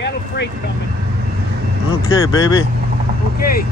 Seattle Freight coming. Okay, baby. Okay.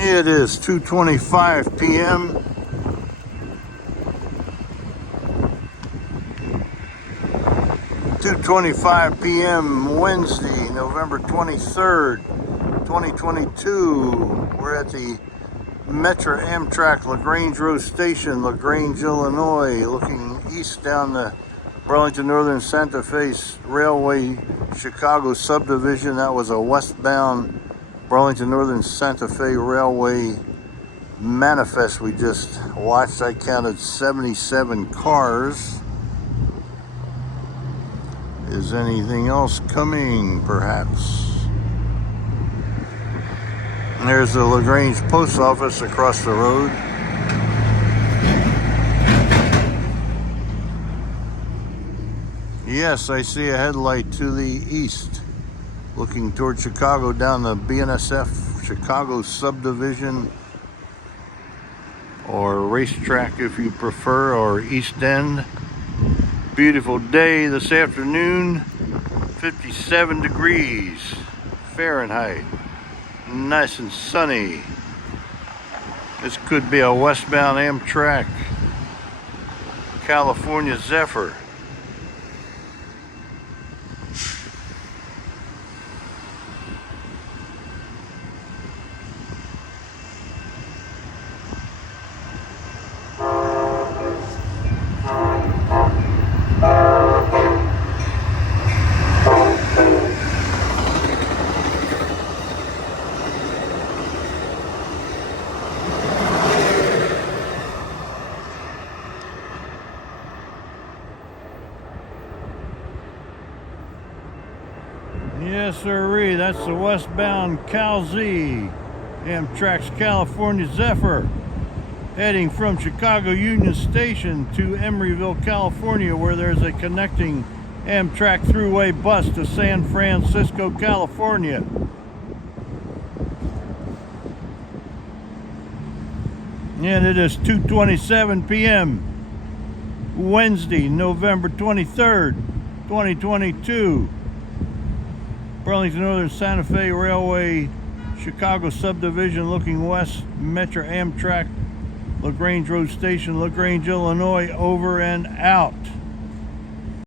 It is 2:25 p.m. Wednesday, November 23rd, 2022. We're at the Metra Amtrak LaGrange Road Station, LaGrange, Illinois, looking east down the Burlington Northern Santa Fe Railway Chicago subdivision. That was a westbound Burlington Northern Santa Fe Railway manifest we just watched. I counted 77 cars. Is anything else coming, perhaps? And there's the LaGrange post office across the road. Yes, I see a headlight to the east, looking toward Chicago down the BNSF Chicago subdivision, or Racetrack if you prefer, or East End. Beautiful day this afternoon, 57 degrees Fahrenheit, nice and sunny. This could be a westbound Amtrak California Zepher. Yes, sirree, that's the westbound Cal Z, Amtrak's California Zephyr, heading from Chicago Union Station to Emeryville, California, where there's a connecting Amtrak thruway bus to San Francisco, California. And it is 2:27 p.m. Wednesday, November 23rd, 2022. Burlington Northern Santa Fe Railway, Chicago subdivision looking west, Metra Amtrak LaGrange Road Station, LaGrange, Illinois, over and out.